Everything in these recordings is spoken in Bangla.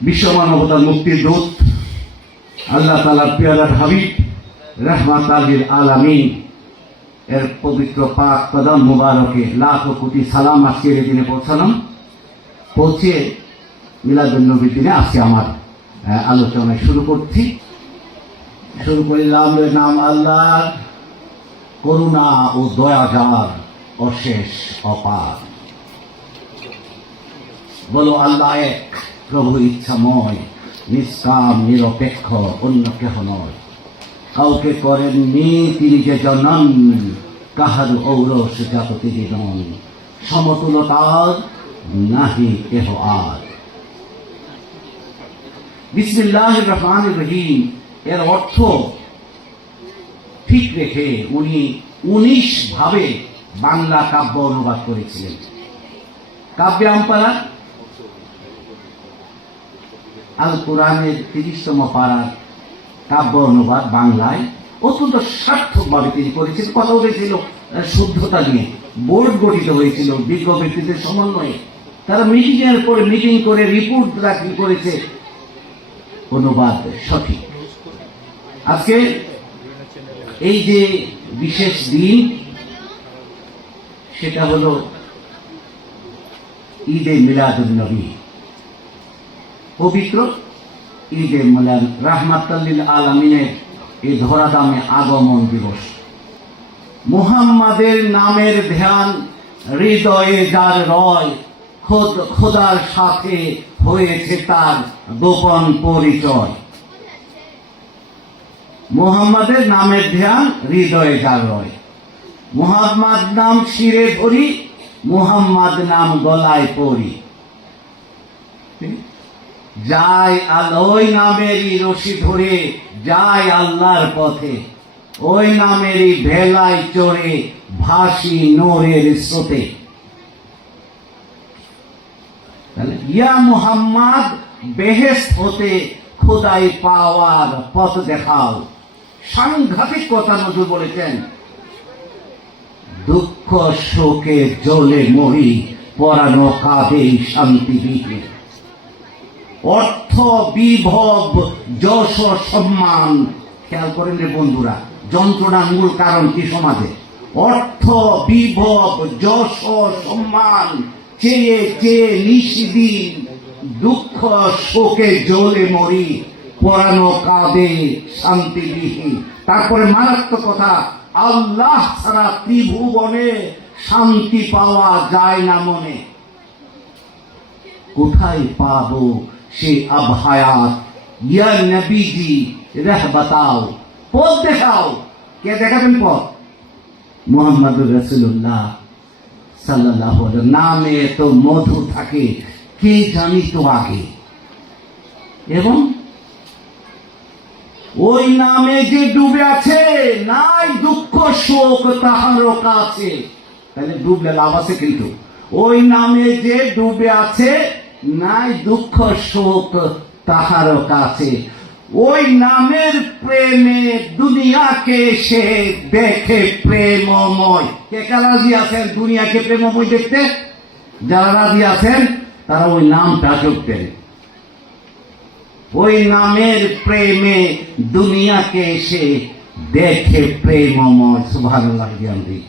বিশ্ব মানবতার মুক্তির দূত আল্লাহ তালার পিয়ালার হাবিব রহমাত আলীর আলামিন। এর পবিত্র পাক কদম মুবারকে লাখ কোটি সালাম আজকের এই দিনে পৌঁছালাম। পৌঁছে মিলাদুল্নবীর দিনে আজকে আমার আহ, আলোচনা শুরু করছি। শুরু করলাম নাম আল্লাহ করুণা ও দয়া যার অশেষ অপার। বলো আল্লাহ এক। প্রভু ইচ্ছাময় নিষ্কাম নিরপেক্ষ, অন্য কেহ নয়। কাউকে করেননি তিনি যে জনন কাহার ঔরস জাত তিনি নন সমতুলতার নাহি কেহ আর। বিসমিল্লাহ রহমান রহিম, এর অর্থ ঠিক রেখে উনি উনিশ ভাবে বাংলা কাব্য অনুবাদ করেছিলেন। কাব্যে আমপারা আল কোরআনের তিরিশতম পাড়ার কাব্য অনুবাদ বাংলায় অত্যন্ত সার্থকভাবে তিনি করেছেন কথা আহ, শুদ্ধতা নিয়ে। বোর্ড গঠিত হয়েছিল বিজ্ঞ ব্যক্তিদের সমন্বয়ে। তারা মিটিং এর পরে মিটিং করে রিপোর্ট দাখিল করেছে। অনুবাদ সঠিক। আজকে এই যে বিশেষ দিন সেটা হলো ঈদে মিলাদুল নবী। পবিত্র। ঈদে মিলাদ রাহমাতাল্লিল আলমিনের এই ধরাধামে আগমন দিবস। মুহাম্মাদের নামের ধ্যান, হৃদয়ে যার রয়, খোদ খোদার সাথে হয়েছে তার গোপন পরিচয়। মুহাম্মাদের নামের ধ্যান, হৃদয়ে যার রয়। মুহাম্মাদ নাম শিরে ধরি মুহাম্মাদ নাম গলায় পড়ি যায় ওই নামেরই রশি ধরে, যায় আল্লাহর পথে। ওই নামেরই ভেলায় চড়ে, ভাসি নোরের স্রোতে। ইয়া মুহাম্মদ বেহেস হতে খোদাই পাওয়ার পথ দেখাও। সাংঘাতিক কথা নজর বলেছেন। দুঃখ শোকে জ্বলে মরি, পরানো কাঁদে শান্তি বিহীন অর্থ বিভব যশ সম্মান। খেয়াল করেন রে বন্ধুরা, যন্ত্রণার মূল কারণ কি সমাজে? অর্থ বিভব যশ সম্মান। চেয়ে চেয়ে নিষিদিন দুঃখ শোকে জ্বলে মরি, পরানো কাঁদে শান্তিবিহীন। তারপরে মারাত্মক কথা, আল্লাহ ছাড়া ত্রিভুবনে শান্তি পাওয়া যায় না মনে। কোথায় পাবো সে আবহায়াত। ইয়া নবীজি রেহ বাতাও পথ দেখাও। কে দেখাবেন পথ? মোহাম্মদ রসুল্লাহ সাল্লাহ নামে তো মধু থাকে, কে জানি তো আগে। এবং ওই নামে যে ডুবে আছে, নাই দুঃখ, শোক তাহারও কাছে। তাহলে ডুবলে লাভ আছে কিন্তু। ওই নামে যে ডুবে আছে নাই দুঃখ শোক তাহারও কাছে। ওই নামের প্রেমে দুনিয়াকে সে দেখে প্রেমময়। কে কে রাজি আছেন দুনিয়াকে প্রেমময় দেখতে? যারা রাজি আছেন, তারা ওই নামটা যোগতেন ওই নামের প্রেমে দুনিয়াকে সে দেখে প্রেমময়। সুভানুল্লাহ জ্ঞানী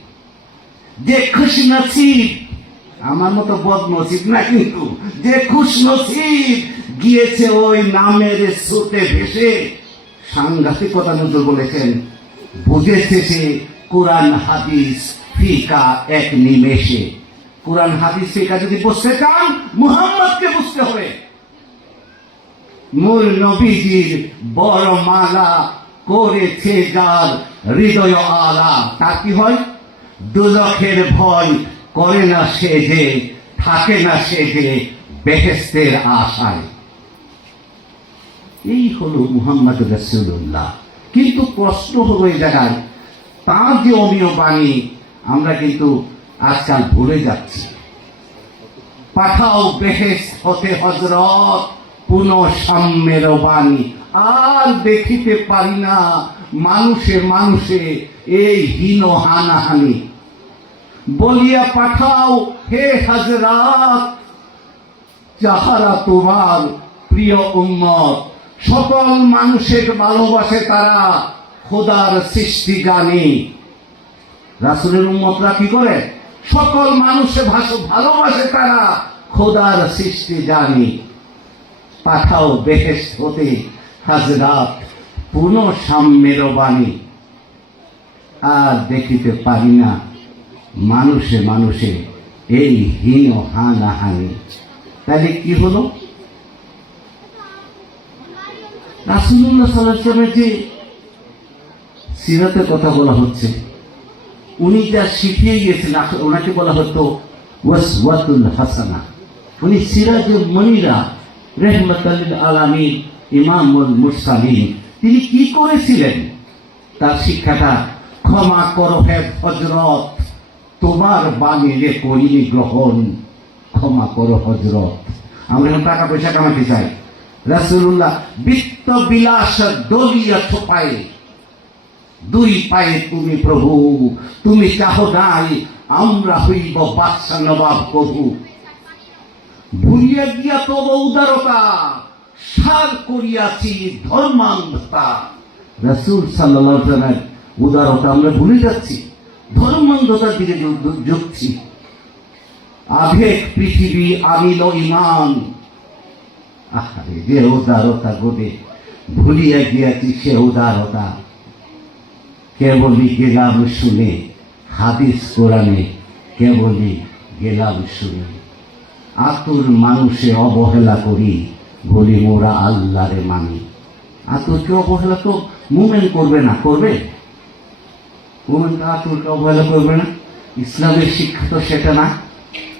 যে খুশ নসিব আমার মতো বদ নসিব না কিন্তু যে খুশ নসিব গিয়েছে ওই নামের স্রোতে ভেসে। সাংঘাতিক কথা নজর বলেছেন, বুঝেছে সে কোরআন, হাদিস, ফিকা এক নিমেষে। কোরআন, হাদিস, ফিকা যদি বুঝতে চান, মুহাম্মদকে বুঝতে হবে। মূল নবীজির বড় মালা করেছে যার হৃদয় আলা তা কি হয়? দুলখের ভয় করে না সে যে থাকে না সে যে বেহেস্তের আশায়। এই হলো মুহাম্মদ রসুল্লাহ কিন্তু প্রশ্ন হলো এই জায়গায়, তার যে অমীয় বাণী, আমরা কিন্তু আজকাল ভুলে যাচ্ছি। পাঠাও বেহেস হতে হজরত পুনঃ সাম্যের বাণী। আর দেখিতে পারি না মানুষে মানুষে এই হীন হানাহানি। বলিয়া পাঠাও, হে হাজরাত, যাহারা তোমার প্রিয় উম্মত, সকল মানুষের ভালোবাসে তারা খোদার সৃষ্টি জানি। রাসুলের উম্মতরা কি করে? সকল মানুষের ভাষা ভালোবাসে তারা খোদার সৃষ্টি জানি। পাঠাও বেহেস হতে হাজরাত পুনঃ সাম্যের বাণী। আর দেখিতে পারি না। মানুষে মানুষে এই হীন হানাহানি তাহলে কি হলো? রাসুল্লাহ যে সিরাতের কথা বলা হচ্ছে, উনি যা শিখিয়ে গিয়েছেন, ওনাকে বলা হতো ওয়াসওয়াতুল হাসানা। উনি সিরাজুল মনিরা, রেহমতাল আলামী ইমামুল মুরসালিন। তিনি কি করেছিলেন? তার শিক্ষাটা ক্ষমা করো হে হজরত তোমার বাণী রে করিনি গ্রহণ, ক্ষমা করো হজরত আমরা এখন টাকা পয়সা কামাতে চাই। রাসূলুল্লাহ বিত্ত বিলাস দলিয়া ছোপায় দুই পায়ে তুমি প্রভু, তুমি চাহ নাই আমরা হইব বাদশা নবাব প্রভু। ভুলিয়া গিয়া তব উদারতা, সার করিয়াছি ধর্মান্ধতা। রসুল সাল্লামের উদারতা আমরা ভুলে যাচ্ছি। ধর্মান্ধতার দিকে ঝুঁকছি আবেগ, পৃথিবী আমিল ইমান আহারে, যে উদারতা গোটে ভুলিয়া গিয়াছি, সে উদারতা। কেবলই গেলাম শুনে, হাদিস কোরআনে কেবলই গেলাম শুনে। আতুর মানুষে অবহেলা করি, বলি মোরা আল্লাহরে মানি। আতুরকে অবহেলা তো মুমেন করবে না, করবে? মুমেন তো আতুরকে অবহেলা করবে না। ইসলামের শিক্ষা তো সেটা না।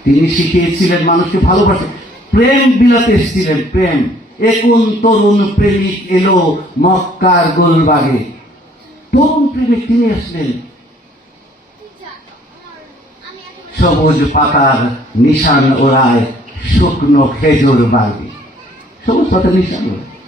তিনি শিখিয়েছিলেন মানুষকে ভালোবাসে। প্রেম বিলাতে এসেছিলেন, প্রেম। এখন তরুণ প্রেমিক এলো মক্কার গোলবাগে। তরুণ প্রেমিক তিনি আসলেন। সবুজ পাতার নিশান ওড়ায় শুকনো খেজুর বাড়ি সবুজ পাতার নিশান ওড়ায়।